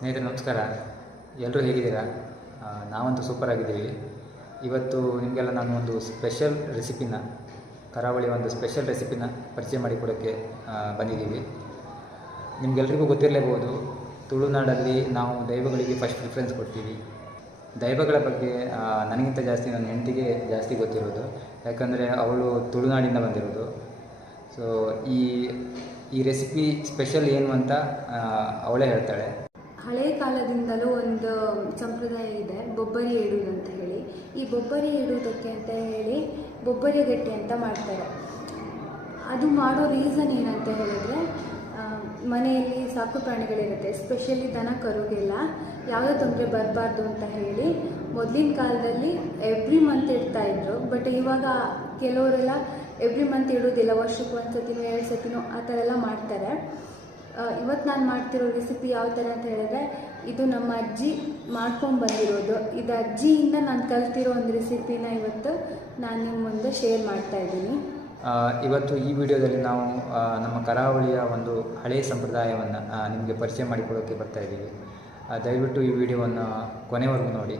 ಸ್ನೇಹಿತರೆ ನಮಸ್ಕಾರ. ಎಲ್ಲರೂ ಹೇಗಿದ್ದೀರಾ? ನಾವಂತೂ ಸೂಪರ್ ಆಗಿದ್ದೀವಿ. ಇವತ್ತು ನಿಮಗೆಲ್ಲ ನಾನು ಒಂದು ಸ್ಪೆಷಲ್ ರೆಸಿಪಿನ, ಕರಾವಳಿ ಒಂದು ಸ್ಪೆಷಲ್ ರೆಸಿಪಿನ ಪರಿಚಯ ಮಾಡಿಕೊಡೋಕ್ಕೆ ಬಂದಿದ್ದೀವಿ. ನಿಮಗೆಲ್ರಿಗೂ ಗೊತ್ತಿರಲೇಬೋದು, ತುಳುನಾಡಲ್ಲಿ ನಾವು ದೈವಗಳಿಗೆ ಫಸ್ಟ್ ಪ್ರಿಫರೆನ್ಸ್ ಕೊಡ್ತೀವಿ. ದೈವಗಳ ಬಗ್ಗೆ ನನಗಿಂತ ಜಾಸ್ತಿ ನನ್ನ ಹೆಂಡತಿಗೆ ಜಾಸ್ತಿ ಗೊತ್ತಿರೋದು, ಯಾಕಂದರೆ ಅವಳು ತುಳುನಾಡಿಂದ ಬಂದಿರೋದು. ಸೊ ಈ ರೆಸಿಪಿ ಸ್ಪೆಷಲ್ ಏನು ಅಂತ ಅವಳೇ ಹೇಳ್ತಾಳೆ. ಹಳೆಯ ಕಾಲದಿಂದಲೂ ಒಂದು ಸಂಪ್ರದಾಯ ಇದೆ, ಬೊಬ್ಬರಿ ಇಡುವುದು ಅಂತ ಹೇಳಿ. ಈ ಬೊಬ್ಬರಿ ಇಡುವುದಕ್ಕೆ ಅಂತ ಹೇಳಿ ಬೊಬ್ಬರಿ ಗಟ್ಟಿ ಅಂತ ಮಾಡ್ತಾರೆ. ಅದು ಮಾಡೋ ರೀಸನ್ ಏನಂತ ಹೇಳಿದರೆ, ಮನೆಯಲ್ಲಿ ಸಾಕು ಪ್ರಾಣಿಗಳಿರುತ್ತೆ, ಎಸ್ಪೆಷಲಿ ದನ ಕರುಗೆಲ್ಲ ಯಾವುದೇ ತೊಂದರೆ ಬರಬಾರ್ದು ಅಂತ ಹೇಳಿ ಮೊದಲಿನ ಕಾಲದಲ್ಲಿ ಎವ್ರಿ ಮಂತ್ ಇಡ್ತಾಯಿದ್ರು. ಬಟ್ ಇವಾಗ ಕೆಲವರೆಲ್ಲ ಎವ್ರಿ ಮಂತ್ ಇಡೋದಿಲ್ಲ, ವರ್ಷಕ್ಕೆ ಒಂದು ಸತಿನೋ 2 ಸತಿನೋ ಆ ಥರ ಎಲ್ಲ ಮಾಡ್ತಾರೆ. ಇವತ್ತು ನಾನು ಮಾಡ್ತಿರೋ ರೆಸಿಪಿ ಯಾವ ಥರ ಅಂತ ಹೇಳಿದ್ರೆ, ಇದು ನಮ್ಮ ಅಜ್ಜಿ ಮಾಡ್ಕೊಂಡು ಬಂದಿರೋದು. ಇದು ಅಜ್ಜಿಯಿಂದ ನಾನು ಕಲ್ತಿರೋ ಒಂದು ರೆಸಿಪಿನ ಇವತ್ತು ನಾನು ನಿಮ್ಮ ಮುಂದೆ ಶೇರ್ ಮಾಡ್ತಾ ಇದ್ದೀನಿ. ಇವತ್ತು ಈ ವಿಡಿಯೋದಲ್ಲಿ ನಾವು ನಮ್ಮ ಕರಾವಳಿಯ ಒಂದು ಹಳೆಯ ಸಂಪ್ರದಾಯವನ್ನು ನಿಮಗೆ ಪರಿಚಯ ಮಾಡಿಕೊಡೋಕ್ಕೆ ಬರ್ತಾ ಇದ್ದೀವಿ. ದಯವಿಟ್ಟು ಈ ವಿಡಿಯೋವನ್ನು ಕೊನೆವರೆಗೂ ನೋಡಿ.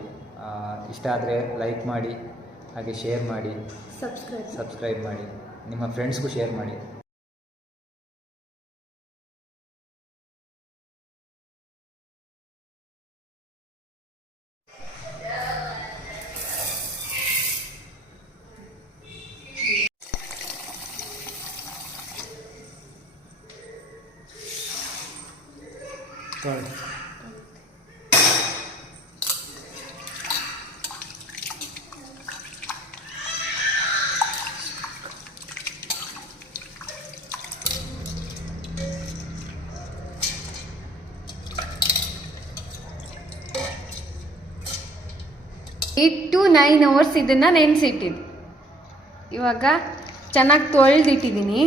ಇಷ್ಟ ಆದರೆ ಲೈಕ್ ಮಾಡಿ, ಹಾಗೆ ಶೇರ್ ಮಾಡಿ, ಸಬ್ಸ್ಕ್ರೈಬ್ ಮಾಡಿ, ನಿಮ್ಮ ಫ್ರೆಂಡ್ಸ್ಗೂ ಶೇರ್ ಮಾಡಿ. ಏಟ್ ಟು 9 hours ಇದನ್ನು ನೆನೆಸಿಟ್ಟಿದ್ದು. ಇವಾಗ ಚೆನ್ನಾಗಿ ತೊಳೆದಿಟ್ಟಿದ್ದೀನಿ.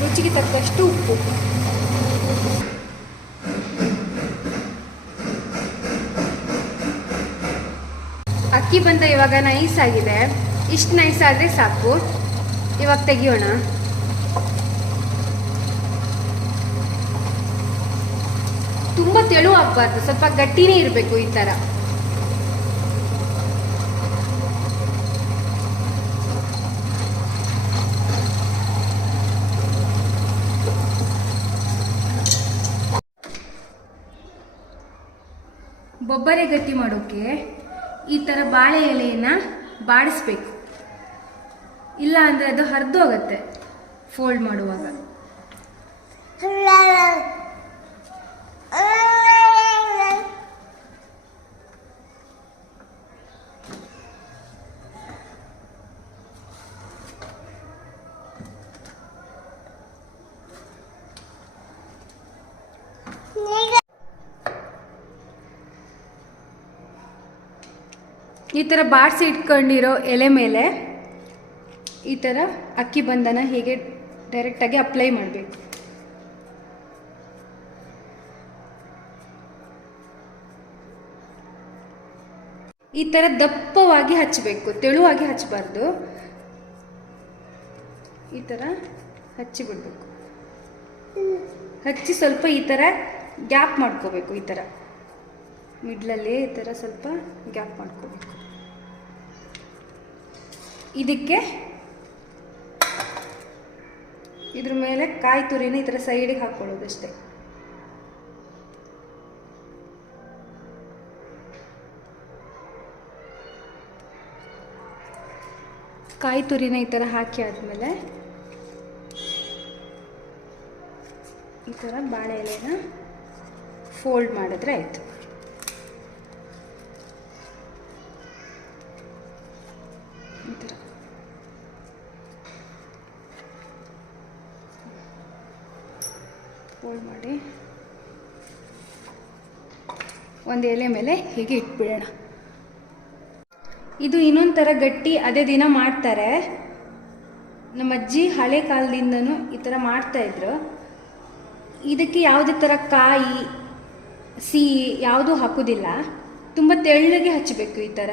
ರುಚಿಗೆ ತಕ್ಕಷ್ಟು ಉಪ್ಪು. ಅಕ್ಕಿ ಬಂದ ಇವಾಗ ನೈಸ್ ಆಗಿದೆ. ಇಷ್ಟು ನೈಸ್ ಆದರೆ ಸಾಕು. ಇವಾಗ ತೆಗಿಯೋಣ. ತುಂಬ ತೆಳು ಆಗಬಾರ್ದು, ಸ್ವಲ್ಪ ಗಟ್ಟಿನೇ ಇರಬೇಕು ಈ ಥರ. ಬೊಬ್ಬರೆ ಗಟ್ಟಿ ಮಾಡೋಕ್ಕೆ ಈ ಥರ ಬಾಳೆ ಎಲೆಯನ್ನು ಬಾಡಿಸ್ಬೇಕು, ಇಲ್ಲ ಅಂದರೆ ಅದು ಹರಿದೋಗತ್ತೆ ಫೋಲ್ಡ್ ಮಾಡುವಾಗ. ಈ ಥರ ಬಾಡಿಸಿ ಇಟ್ಕೊಂಡಿರೋ ಎಲೆ ಮೇಲೆ ಈ ಥರ ಅಕ್ಕಿ ಬಂದನ ಹೀಗೆ ಡೈರೆಕ್ಟಾಗಿ ಅಪ್ಲೈ ಮಾಡಬೇಕು. ಈ ಥರ ದಪ್ಪವಾಗಿ ಹಚ್ಚಬೇಕು, ತೆಳುವಾಗಿ ಹಚ್ಚಬಾರ್ದು. ಈ ಥರ ಹಚ್ಚಿಬಿಡ್ಬೇಕು. ಹಚ್ಚಿ ಸ್ವಲ್ಪ ಈ ಥರ ಗ್ಯಾಪ್ ಮಾಡ್ಕೋಬೇಕು. ಈ ಥರ ಮಿಡ್ಲಲ್ಲಿ ಈ ಥರ ಸ್ವಲ್ಪ ಗ್ಯಾಪ್ ಮಾಡ್ಕೋಬೇಕು. ಇದಕ್ಕೆ ಇದ್ರ ಮೇಲೆ ಕಾಯಿ ತುರಿನ ಈ ಥರ ಸೈಡಿಗೆ ಹಾಕ್ಕೊಳ್ಳೋದಷ್ಟೇ. ಕಾಯಿ ತುರಿನ ಈ ಥರ ಹಾಕಿ ಆದಮೇಲೆ ಈ ಥರ ಬಾಳೆ ಎಲೆನ ಫೋಲ್ಡ್ ಮಾಡಿದ್ರೆ ಆಯಿತು. ಈ ಥರ ಫೋಲ್ಡ್ ಮಾಡಿ ಒಂದು ಎಲೆ ಮೇಲೆ ಹೀಗೆ ಇಟ್ಬಿಡೋಣ. ಇದು ಇನ್ನೊಂದು ಥರ ಗಟ್ಟಿ, ಅದೇ ದಿನ ಮಾಡ್ತಾರೆ. ನಮ್ಮ ಅಜ್ಜಿ ಹಳೆ ಕಾಲದಿಂದನೂ ಈ ಥರ ಮಾಡ್ತಾಯಿದ್ರು. ಇದಕ್ಕೆ ಯಾವುದೇ ಥರ ಕಾಯಿ ಸಿಹಿ ಯಾವುದೂ ಹಾಕೋದಿಲ್ಲ, ತುಂಬ ತೆಳ್ಳಗೆ ಹಚ್ಚಬೇಕು ಈ ಥರ.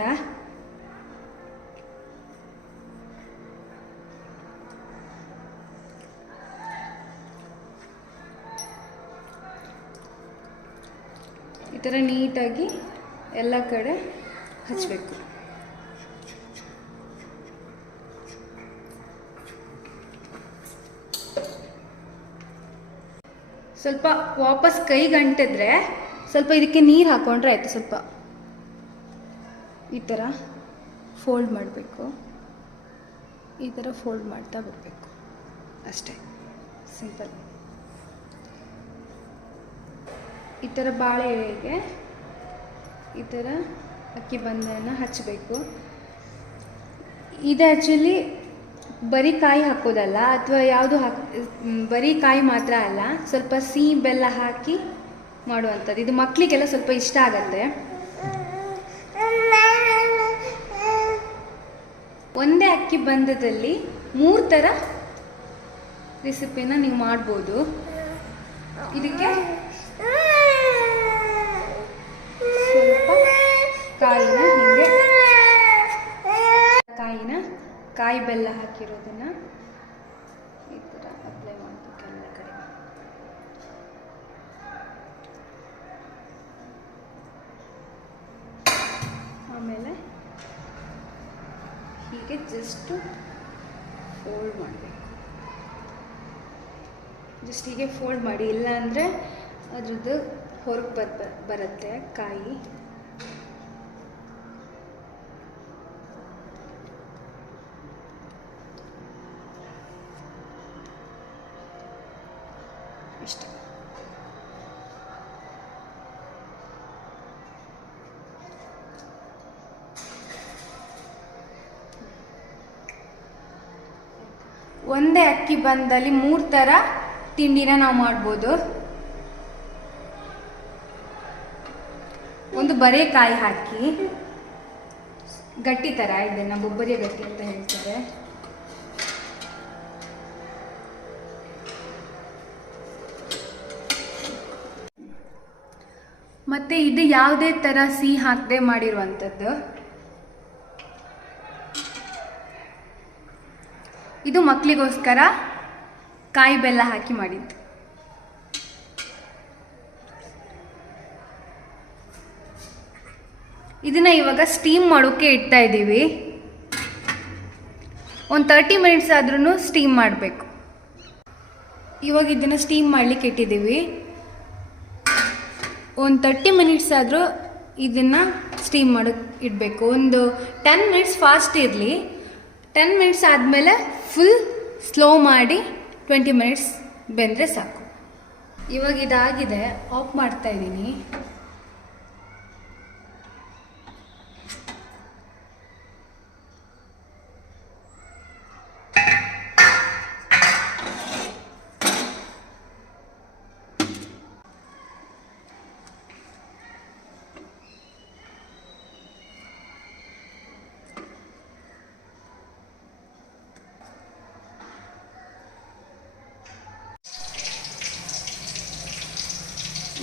ಥರ ನೀಟಾಗಿ ಎಲ್ಲ ಕಡೆ ಹಚ್ಚಬೇಕು. ಸ್ವಲ್ಪ ವಾಪಸ್ ಕೈಗೆ ಅಂಟಿದ್ರೆ ಸ್ವಲ್ಪ ಇದಕ್ಕೆ ನೀರು ಹಾಕ್ಕೊಂಡ್ರೆ ಆಯಿತು. ಸ್ವಲ್ಪ ಈ ಥರ ಫೋಲ್ಡ್ ಮಾಡಬೇಕು, ಈ ಥರ ಫೋಲ್ಡ್ ಮಾಡ್ತಾ ಬರಬೇಕು ಅಷ್ಟೇ, ಸಿಂಪಲ್. ಈ ಥರ ಬಾಳೆ ಎಲೆಗೆ ಈ ಥರ ಅಕ್ಕಿ ಬಂದನ್ನು ಹಚ್ಚಬೇಕು. ಇದು ಆ್ಯಕ್ಚುಲಿ ಬರೀ ಕಾಯಿ ಹಾಕೋದಲ್ಲ, ಅಥವಾ ಯಾವುದು ಬರೀ ಕಾಯಿ ಮಾತ್ರ ಅಲ್ಲ, ಸ್ವಲ್ಪ ಸಿಹಿ ಬೆಲ್ಲ ಹಾಕಿ ಮಾಡುವಂಥದ್ದು. ಇದು ಮಕ್ಕಳಿಗೆಲ್ಲ ಸ್ವಲ್ಪ ಇಷ್ಟ ಆಗತ್ತೆ. ಒಂದೇ ಅಕ್ಕಿ ಬಂದದಲ್ಲಿ 3 ಥರ ರೆಸಿಪಿನ ನೀವು ಮಾಡ್ಬೋದು. ಇದಕ್ಕೆ ಸ್ವಲ್ಪ ಕಾಯಿ ಬೆಲ್ಲ ಹಾಕಿರೋದನ್ನ ಈ ಥರ ಅಪ್ಲೈ ಮಾಡಬೇಕು ಎಲ್ಲ ಕಡೆ. ಆಮೇಲೆ ಹೀಗೆ ಜಸ್ಟ್ ಫೋಲ್ಡ್ ಮಾಡಬೇಕು. ಜಸ್ಟ್ ಹೀಗೆ ಫೋಲ್ಡ್ ಮಾಡಿ, ಇಲ್ಲ ಅಂದರೆ ಅದ್ರದ್ದು ಹೊರಗೆ ಬರುತ್ತೆ ಕಾಯಿ. ಇಷ್ಟ. ಒಂದೇ ಅಕ್ಕಿ ಬಂದಲ್ಲಿ 3 ಥರ ತಿಂಡಿನ ನಾವು ಮಾಡ್ಬೋದು. ಒಂದು ಬರೇ ಕಾಯಿ ಹಾಕಿ ಗಟ್ಟಿ ಥರ, ಇದನ್ನು ಬೊಬ್ಬರಿಯ ಗಟ್ಟಿ ಅಂತ ಹೇಳ್ತಾರೆ. ಮತ್ತು ಇದು ಯಾವುದೇ ಥರ ಸಿಹಿ ಹಾಕದೆ ಮಾಡಿರುವಂಥದ್ದು. ಇದು ಮಕ್ಕಳಿಗೋಸ್ಕರ ಕಾಯಿ ಬೆಲ್ಲ ಹಾಕಿ ಮಾಡಿದ್ದು. ಇದನ್ನು ಇವಾಗ ಸ್ಟೀಮ್ ಮಾಡೋಕ್ಕೆ ಇಡ್ತಾ ಇದ್ದೀವಿ. ಒಂದು 30 ಮಿನಿಟ್ಸ್ ಆದ್ರೂ ಸ್ಟೀಮ್ ಮಾಡಬೇಕು. ಇವಾಗ ಇದನ್ನು ಸ್ಟೀಮ್ ಮಾಡಲಿಕ್ಕೆ ಇಟ್ಟಿದ್ದೀವಿ. ಒಂದು 30 ಮಿನಿಟ್ಸ್ ಆದರೂ ಇದನ್ನು ಸ್ಟೀಮ್ ಮಾಡೋಕ್ಕೆ ಇಡಬೇಕು. ಒಂದು 10 ಮಿನಿಟ್ಸ್ ಫಾಸ್ಟ್ ಇರಲಿ. 10 ಮಿನಿಟ್ಸ್ ಆದಮೇಲೆ ಫುಲ್ ಸ್ಲೋ ಮಾಡಿ 20 ಮಿನಿಟ್ಸ್ ಬೆಂದರೆ ಸಾಕು. ಇವಾಗ ಇದಾಗಿದೆ, ಆಫ್ ಮಾಡ್ತಾ ಇದ್ದೀನಿ.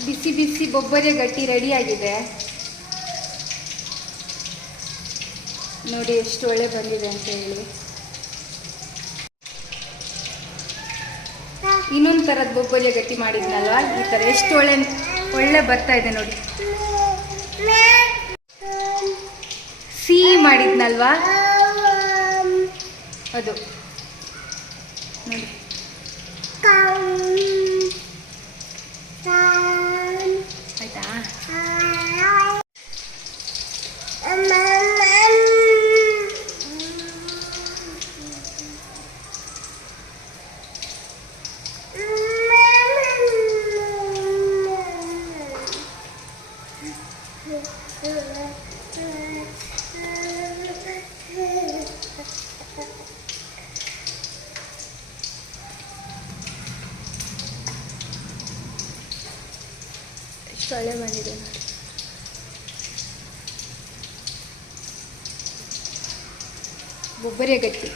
ಬಿಸಿ ಬಿಸಿ ಬೊಬ್ಬರೆ ಗಟ್ಟಿ ರೆಡಿಯಾಗಿದೆ. ನೋಡಿ ಎಷ್ಟು ಒಳ್ಳೆ ಬಂದಿದೆ ಅಂತ ಹೇಳಿ. ಇನ್ನೊಂದು ಥರದ ಬೊಬ್ಬರೆ ಗಟ್ಟಿ ಮಾಡಿದ್ನಲ್ವ, ಈ ಥರ ಎಷ್ಟು ಒಳ್ಳೆ ಬರ್ತಾ ಇದೆ ನೋಡಿ. ಸಿಹಿ ಮಾಡಿದ್ನಲ್ವಾ ಅದು ನೋಡಿ. ಆಯ್ತಾ? ಸೊಳ್ಳೆ ಬಂದಿದೆ ನೋಡಿ. ಬೊಬ್ಬರೆ ಗಟ್ಟಿ.